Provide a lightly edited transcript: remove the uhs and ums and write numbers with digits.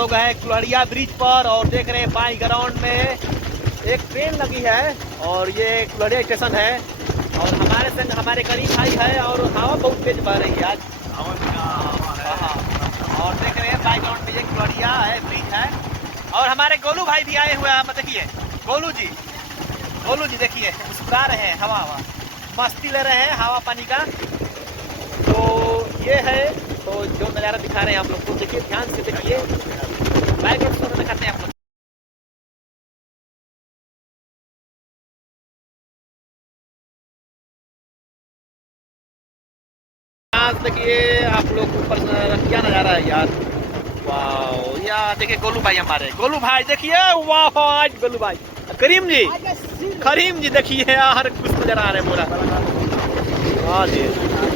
लोग हैं कुल्हड़िया ब्रिज पर और देख रहे हैं बाई ग्राउंड में एक ट्रेन लगी है और ये कुल्हड़िया स्टेशन है और हमारे संग हमारे करीब भाई है और हवा बहुत तेज बह रही है आज। और देख रहे हैं बाई ग्राउंड में ये कुल्हड़िया है ब्रिज है और हमारे गोलू भाई भी आए हुए हैं। देखिए गोलू जी देखिए मुस्कुरा रहे हैं, हवा मस्ती ले रहे हैं हवा पानी का। तो ये है तो जो नज़ारा दिखा रहे हैं आप लोग को, देखिए ध्यान से देखिए बाइक रोड दिखाते हैं आप लोग। देखिए आप लोग ऊपर क्या नज़ारा है यार, वाह यार। देखिए गोलू भाई हमारे गोलू भाई देखिए, वाह आज गोलू भाई करीम जी देखिए यार कुछ नजर आ रहे हैं पूरा। हाँ जी।